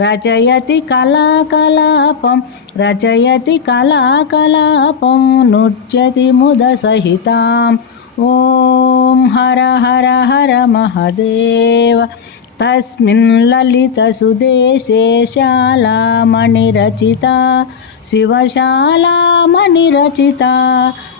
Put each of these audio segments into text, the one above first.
रचयति कलाकलापं रचयति कलाकलापं नृत्यति मुदसहिताम् ॐ हर हर हर महदेव तस्मिन् ललितसुदेशे शालामणिरचिता शिवशालामणिरचिता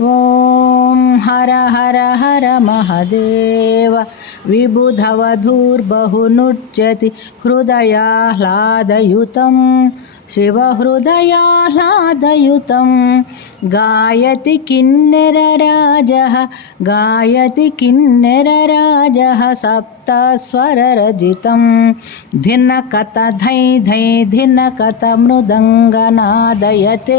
ॐ हर हर हर महदेव विबुधवधूर्बहुनुच्यति हृदयाह्लादयुतं शिवहृदयाह्लादयुतं गायति किन्नरराजः गायति किन्नरराजः सप्तस्वररजितं धिनकत धै धै धिनकत मृदङ्गनादयते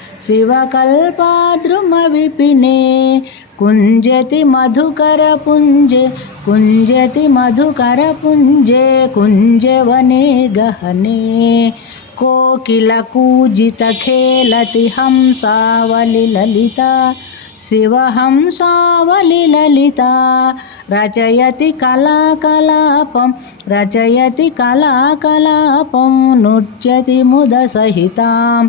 शिवकल्पाद्रुमविपिने कुञ्जति मधुकरपुञ्ज कुञ्जति मधुकरपुञ्जे कुञ्जवने गहने कोकिलकूजितखेलति हंसावलिललिता शिवहंसावलिललिता रचयति कलाकलापं रचयति कलाकलापं नृत्यति मुदसहिताम्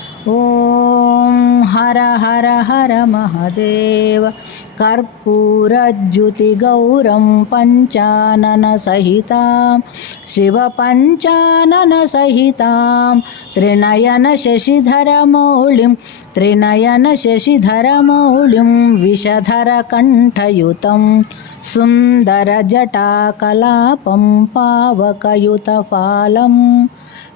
ॐ हर हर हर महदेव कर्पूरज्युतिगौरं पञ्चानन शिवपञ्चाननसहितां त्रिनयन शशिधरमौलिं विषधरकण्ठयुतं सुन्दरजटाकलापं पावकयुतफालम्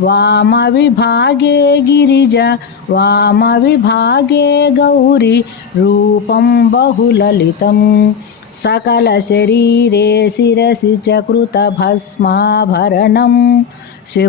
वामविभागे गिरिज वामविभागे गौरी रूपं बहुललितं सकलशरीरे शिरसि च कृतभस्माभरणं शिव